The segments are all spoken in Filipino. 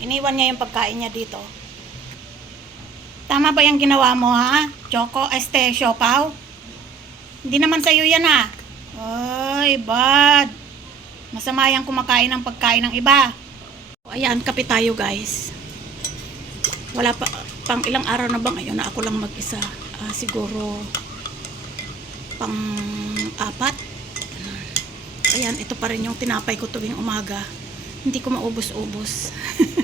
Iniwan niya yung pagkain niya dito. Tama ba yung ginawa mo ha? Choco, este, siopaw? Hindi naman sa'yo yan ha. Ay, bad. Masama yung kumakain ng pagkain ng iba. Ayan, kape tayo guys. Wala pa, pang ilang araw na ba ngayon na ako lang mag-isa. Ah, siguro pang apat. Ayan, ito pa rin yung tinapay ko tuwing umaga. Hindi ko maubos-ubos.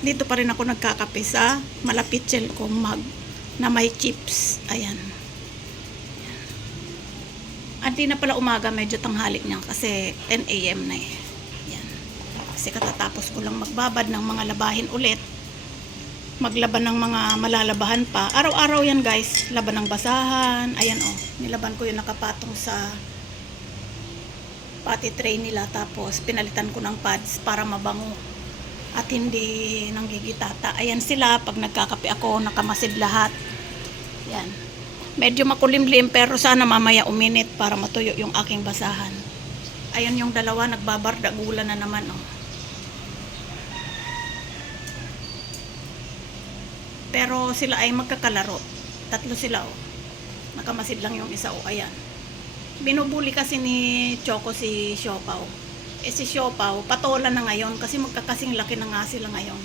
At dito pa rin ako nagkakape sa malapit shell kong mug na may chips. Ayan. At di na pala umaga, medyo tanghali niya kasi 10 a.m. na eh. Ayan. Kasi katatapos ko lang magbabad ng mga labahin ulit. Maglaban ng mga malalabahan pa. Araw-araw yan guys. Laban ng basahan. Ayan oh. Nilaban ko yung nakapatong sa pati tray nila. Tapos pinalitan ko ng pads para mabango. At hindi nanggigitata. Ayan sila. Pag nagkakape ako, nakamasid lahat. Yan. Medyo makulimlim pero sana mamaya uminit para matuyo yung aking basahan. Ayan yung dalawa. Nagbabardagulan na naman oh. Pero sila ay magkakalaro. Tatlo sila oh. Nakamasid lang yung isa oh. Ayan. Binubuli kasi ni Choco si Siopaw. Eh si Siopaw, patola na ngayon kasi magkakasing laki na nga sila ngayon.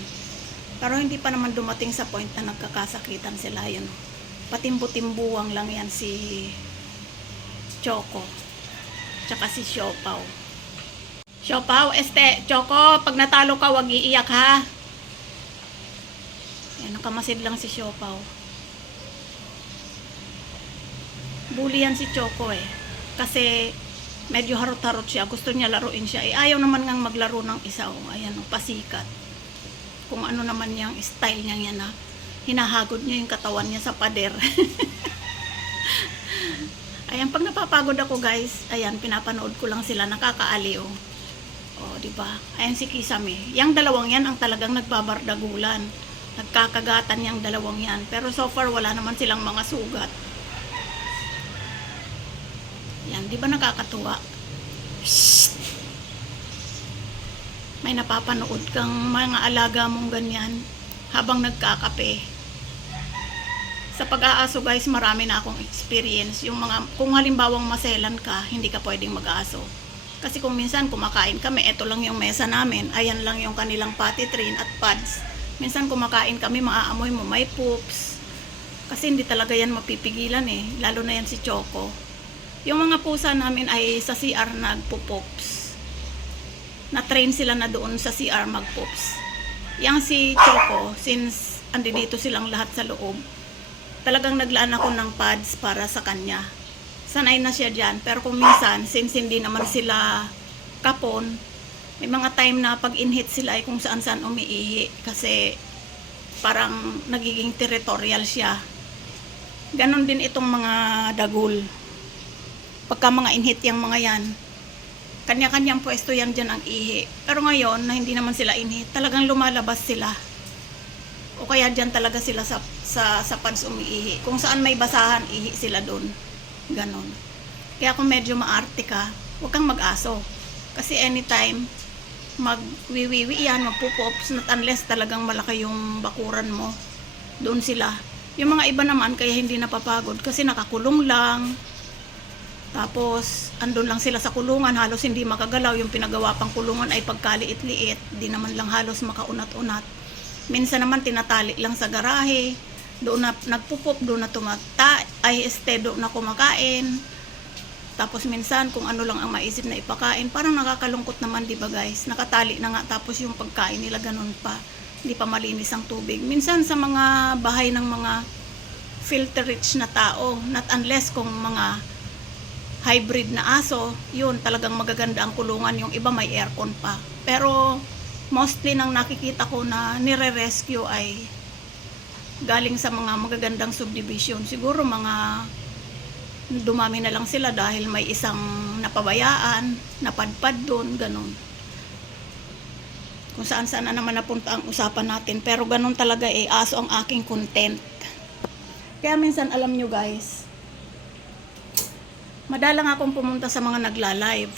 Pero hindi pa naman dumating sa point na nagkakasakitan sila yun. Patimbo-timbuwang lang yan si Choco. Tsaka si Siopaw. Siopaw, este, Choco, pag natalo ka, wag iiyak ha. Ayan, nakamasid lang si Siopaw. Bully yan si Choco eh. Kasi medyo harot-harot siya. Gusto niya laruin siya. Eh, ayaw naman ngang maglaro ng isa. Oh. Ayan, oh, pasikat. Kung ano naman yung style niya yan na hinahagod niya yung katawan niya sa pader. ayan, pag napapagod ako guys, ayan, pinapanood ko lang sila. Nakakaaliw. Oh, di ba? Ayan si Kisame. Yang dalawang yan ang talagang nagbabardagulan. Nagkakagatan yang dalawang yan. Pero so far wala naman silang mga sugat. Yan, di ba nakakatuwa? Shh! May napapanood kang mga alaga mong ganyan habang nagkakape. Sa pag-aaso guys, marami na akong experience. Yung mga, kung halimbawang maselan ka, hindi ka pwedeng mag-aaso. Kasi kung minsan kumakain kami, eto lang yung mesa namin, ayan lang yung kanilang potty train at pads. Minsan kumakain kami, maaamoy mo, may poops. Kasi hindi talaga yan mapipigilan eh, lalo na yan si Choco. Yung mga pusa namin ay sa CR nagpo-pops. Na-train sila na doon sa CR mag-pops. Yang si Choco, since andi dito silang lahat sa loob, talagang naglaan ako ng pads para sa kanya. Sanay na siya dyan. Pero kung minsan, since hindi naman sila kapon, may mga time na pag inhit sila ay kung saan saan umiihi. Kasi parang nagiging territorial siya. Ganon din itong mga dagul. Pagka mga inhit yung mga yan, kanya-kanyang pwesto yan dyan ang ihi. Pero ngayon, na hindi naman sila inhit, talagang lumalabas sila. O kaya dyan talaga sila sa, sa, sa pads umiihi. Kung saan may basahan, ihi sila doon. Ganon. Kaya kung medyo maarte ka, huwag kang mag-aso. Kasi anytime, magwiwiwi yan, magpupops, not unless talagang malaki yung bakuran mo. Doon sila. Yung mga iba naman, kaya hindi napapagod kasi nakakulong lang. Tapos, andun lang sila sa kulungan, halos hindi makagalaw. Yung pinagawa pang kulungan ay pagkaliit-liit, di naman lang halos makaunat-unat. Minsan naman tinatali lang sa garahe, doon na nagpupop, doon na tumata, ay este, doon na kumakain. Tapos minsan kung ano lang ang maisip na ipakain, parang nakakalungkot naman, di ba guys? Nakatali na nga tapos yung pagkain nila ganun pa. Hindi pa malinis ang tubig. Minsan sa mga bahay ng mga filter rich na tao, not unless kung mga hybrid na aso, yun talagang magaganda ang kulungan. Yung iba may aircon pa. Pero mostly nang nakikita ko na nire-rescue ay galing sa mga magagandang subdivision. Siguro mga dumami na lang sila dahil may isang napabayaan, napadpad doon, ganun. Kung saan saan na naman napunta ang usapan natin. Pero ganun talaga eh, aso ang aking content. Kaya minsan alam nyo guys, madalang akong pumunta sa mga nagla-live.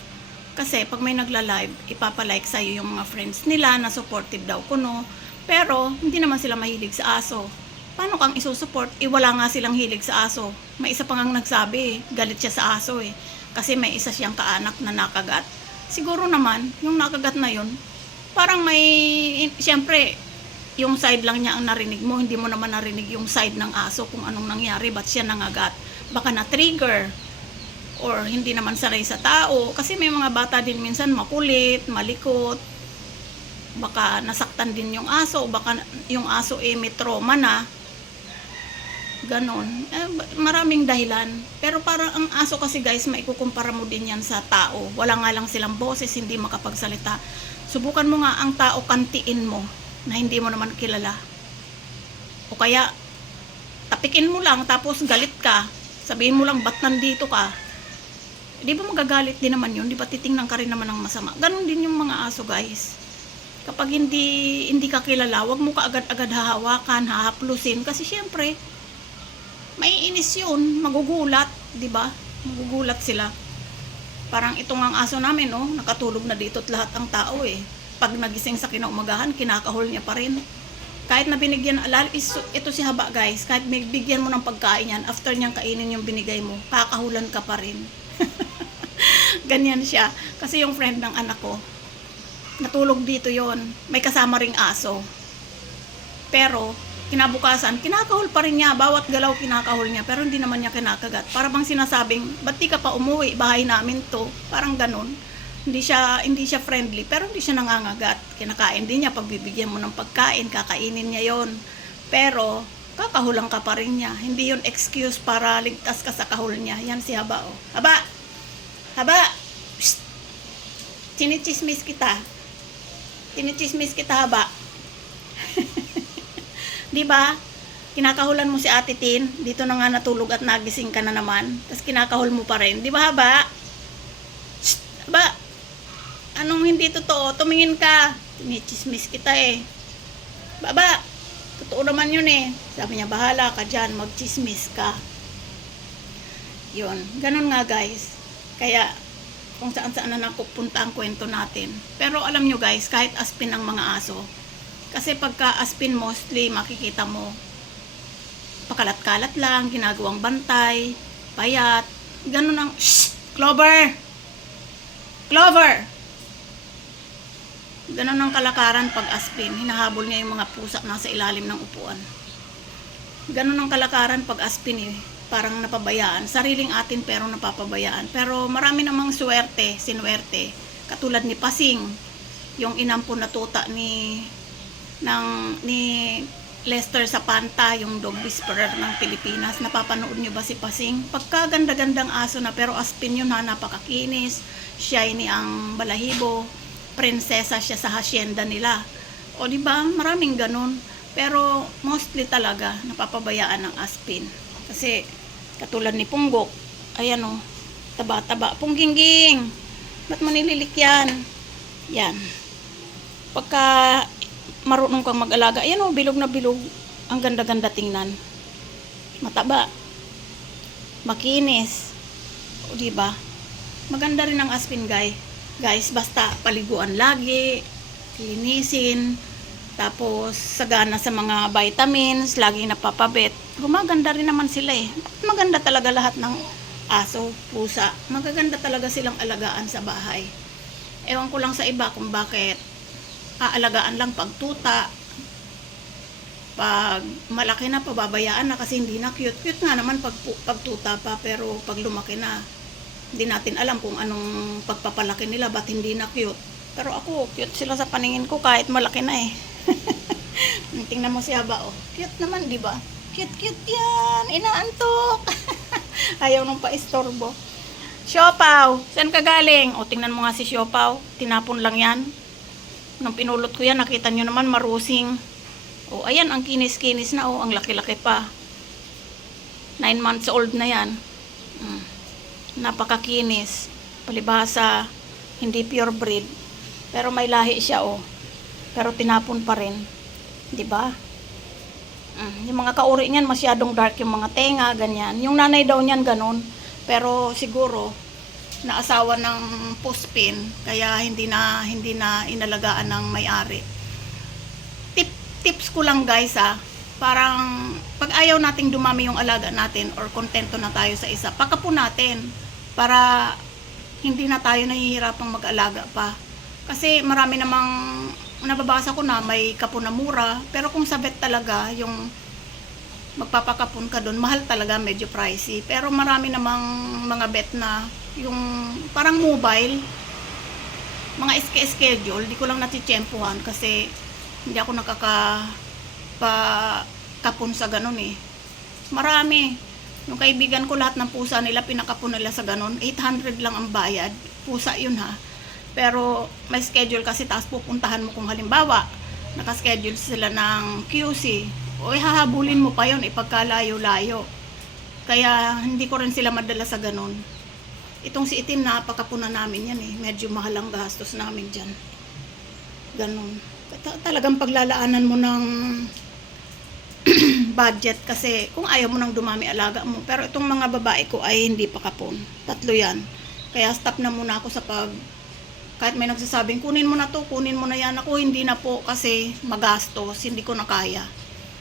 Kasi pag may nagla-live, ipapalike sa'yo yung mga friends nila na supportive daw kuno. Pero, hindi naman sila mahilig sa aso. Paano kang isusupport? Eh, wala nga silang hilig sa aso. May isa pa ngang nagsabi galit siya sa aso eh. Kasi may isa siyang kaanak na nakagat. Siguro naman, yung nakagat na yun, parang may, siyempre, yung side lang niya ang narinig mo, hindi mo naman narinig yung side ng aso kung anong nangyari, ba't siya nangagat. Baka na-trigger, or hindi naman sanay sa tao. Kasi may mga bata din minsan makulit, malikot, baka nasaktan din yung aso, baka yung aso eh may trauma na. Ganon. Eh, maraming dahilan. Pero parang ang aso kasi guys, maikukumpara mo din yan sa tao. Wala nga lang silang boses, hindi makapagsalita. Subukan mo nga ang tao kantiin mo na hindi mo naman kilala. O kaya, tapikin mo lang tapos galit ka. Sabihin mo lang, ba't nandito ka? Di ba magagalit din naman yun? Di ba titingnan ka rin naman ng masama? Ganon din yung mga aso guys. Kapag hindi hindi ka kilala, wag mo ka agad-agad hahawakan, hahaplusin kasi syempre may inis yun, magugulat, di ba? Magugulat sila. Parang itong ang aso namin, no, nakatulog na dito at lahat ang tao eh. Pag nagising sa kinaumagahan, kinakahol niya pa rin. Kahit na binigyan, alal, is- ito si Haba guys, kahit may bigyan mo ng pagkain yan, after niyang kainin yung binigay mo, kakahulan ka pa rin. Ganyan siya. Kasi yung friend ng anak ko, natulog dito yon May kasama ring aso. Pero, kinabukasan, kinakahol pa rin niya. Bawat galaw kinakahol niya. Pero hindi naman niya kinakagat. Para bang sinasabing, ba't di ka pa umuwi? Bahay namin to. Parang ganun. Hindi siya, hindi siya friendly. Pero hindi siya nangangagat. Kinakain din niya. Pagbibigyan mo ng pagkain, kakainin niya yon Pero, kakahulang ka pa rin niya. Hindi yon excuse para ligtas ka sa kahul niya. Yan si Haba, oh. Haba! Haba! Psst! Tinichismis kita. Tinichismis kita, Haba. Di ba? Kinakahulan mo si Ate Tin, dito na nga natulog at nagising ka na naman. Tapos kinakahul mo pa rin. Di ba, Haba? Shh, Haba! Anong hindi totoo? Tumingin ka. Tinichismis kita eh. Baba! Totoo naman yun eh. Sabi niya, bahala ka dyan, magchismis ka. Yun. Ganun nga guys. Kaya, kung saan saan na napupunta ang kwento natin. Pero alam nyo guys, kahit aspin ang mga aso, kasi pagka aspin mostly, makikita mo, pakalat-kalat lang, ginagawang bantay, payat, ganun ang, shh, Clover! Clover! Ganun ang kalakaran pag aspin. Hinahabol niya yung mga pusa nasa ilalim ng upuan. Ganun ang kalakaran pag aspin eh. Parang napabayaan. Sariling atin pero napapabayaan. Pero marami namang swerte, sinuwerte. Katulad ni Pasing. Yung inampun na tuta ni ng ni Lester sa Panta, yung dog whisperer ng Pilipinas. Napapanood niyo ba si Pasing? Pagkaganda-gandang aso na pero aspin yun ha, napakakinis. Shiny ang balahibo. Prinsesa siya sa hacienda nila. O di ba? Maraming ganun. Pero mostly talaga napapabayaan ng aspin. Kasi katulad ni Punggok, ayan o, taba-taba. Punggingging! Ba't mo nililik yan? Pagka marunong kang mag-alaga, ayan o, bilog na bilog. Ang ganda-ganda tingnan. Mataba. Makinis. O di ba? Maganda rin ang aspin guy. Guys, basta paliguan lagi, linisin, tapos sagana sa mga vitamins, lagi napapabit. Gumaganda rin naman sila eh. Maganda talaga lahat ng aso, pusa. Magaganda talaga silang alagaan sa bahay. Ewan ko lang sa iba kung bakit aalagaan lang pag tuta. Pag malaki na, pababayaan na kasi hindi na cute. Cute nga naman pag, pag tuta pa, pero pag lumaki na, hindi natin alam kung anong pagpapalaki nila, ba't hindi na cute. Pero ako, cute sila sa paningin ko kahit malaki na eh. Tingnan mo si Aba, oh. Cute naman, di ba? Cute, cute yan. Inaantok. Ayaw nung pa-istorbo. Siopaw, saan ka galing? O, tingnan mo nga si Siopaw. Tinapon lang yan. Nung pinulot ko yan, nakita nyo naman marusing. O, ayan, ang kinis-kinis na, oh. Ang laki-laki pa. Nine months old na yan. Mm napakakinis. Palibhasa, hindi pure breed. Pero may lahi siya oh. Pero tinapon pa rin. ba? Mm, yung mga kauri niyan masyadong dark yung mga tenga, ganyan. Yung nanay daw niyan ganun. Pero siguro na asawa ng puspin kaya hindi na hindi na inalagaan ng may-ari. Tip, tips ko lang guys ah, parang pag ayaw nating dumami yung alaga natin or kontento na tayo sa isa, pakapo natin para hindi na tayo nahihirapang mag-alaga pa. Kasi marami namang nababasa ko na may kapo na mura, pero kung sa vet talaga yung magpapakapon ka doon, mahal talaga, medyo pricey. Pero marami namang mga bet na yung parang mobile, mga ske-schedule, di ko lang natitsyempohan kasi hindi ako nakaka kapon sa ganun eh. Marami. Yung kaibigan ko lahat ng pusa nila, pinakapon nila sa ganun. 800 lang ang bayad. Pusa yun ha. Pero may schedule kasi tapos pupuntahan mo kung halimbawa, nakaschedule sila ng QC. O hahabulin mo pa yun ipagkalayo-layo. Kaya hindi ko rin sila madala sa ganun. Itong si Itim, napakapuna namin yan eh. Medyo mahal ang gastos namin dyan. Ganun. Ta- talagang paglalaanan mo ng budget kasi kung ayaw mo nang dumami alaga mo. Pero itong mga babae ko ay hindi pa kapon. Tatlo yan. Kaya stop na muna ako sa pag kahit may nagsasabing kunin mo na to, kunin mo na yan. Ako hindi na po kasi magastos, hindi ko na kaya.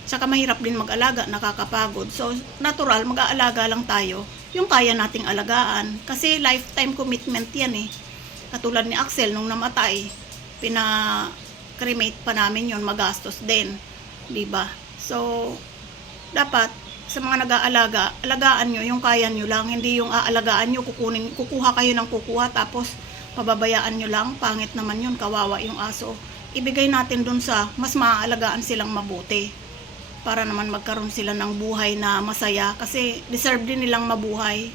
Saka mahirap din mag-alaga, nakakapagod. So, natural, mag-aalaga lang tayo yung kaya nating alagaan. Kasi lifetime commitment yan eh. Katulad ni Axel, nung namatay, pina-cremate pa namin yon magastos din. 'di ba So, dapat sa mga nag-aalaga, alagaan nyo yung kaya nyo lang, hindi yung aalagaan nyo, kukunin, kukuha kayo ng kukuha, tapos pababayaan nyo lang, pangit naman yun, kawawa yung aso. Ibigay natin dun sa mas maaalagaan silang mabuti para naman magkaroon sila ng buhay na masaya kasi deserve din nilang mabuhay.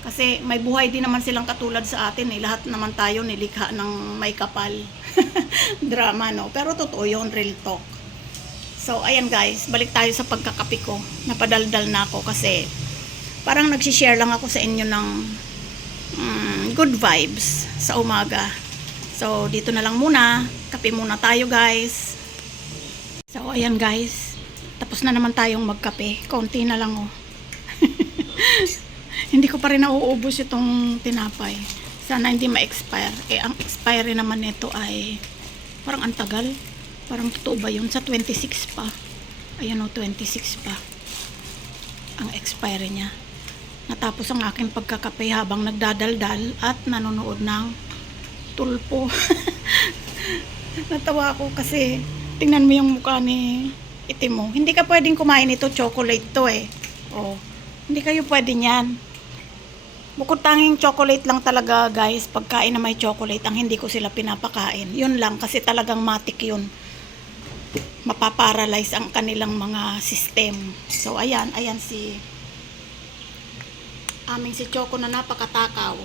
Kasi may buhay din naman silang katulad sa atin eh. Lahat naman tayo nilikha ng may kapal. Drama no. Pero totoo yun, real talk. So, ayan guys, balik tayo sa pagkakapi ko. Napadaldal na ako kasi parang nagsishare lang ako sa inyo ng mm, good vibes sa umaga. So, dito na lang muna. Kape muna tayo guys. So, ayan guys. Tapos na naman tayong magkape. Konti na lang oh. hindi ko pa rin nauubos itong tinapay. Sana hindi ma-expire. Eh, ang expiry naman nito ay parang ang tagal. Parang totoo ba yun? Sa 26 pa. Ayan o, 26 pa. Ang expiry niya. Natapos ang aking pagkakape habang nagdadaldal at nanonood ng tulpo. Natawa ako kasi tingnan mo yung mukha ni itim mo. Hindi ka pwedeng kumain ito, chocolate to eh. Oh, hindi kayo pwede niyan. Bukod tanging chocolate lang talaga guys, pagkain na may chocolate, ang hindi ko sila pinapakain. Yun lang, kasi talagang matik yun. Mapaparalyze ang kanilang mga system. So ayan, ayan si aming si Choco na napakatakaw.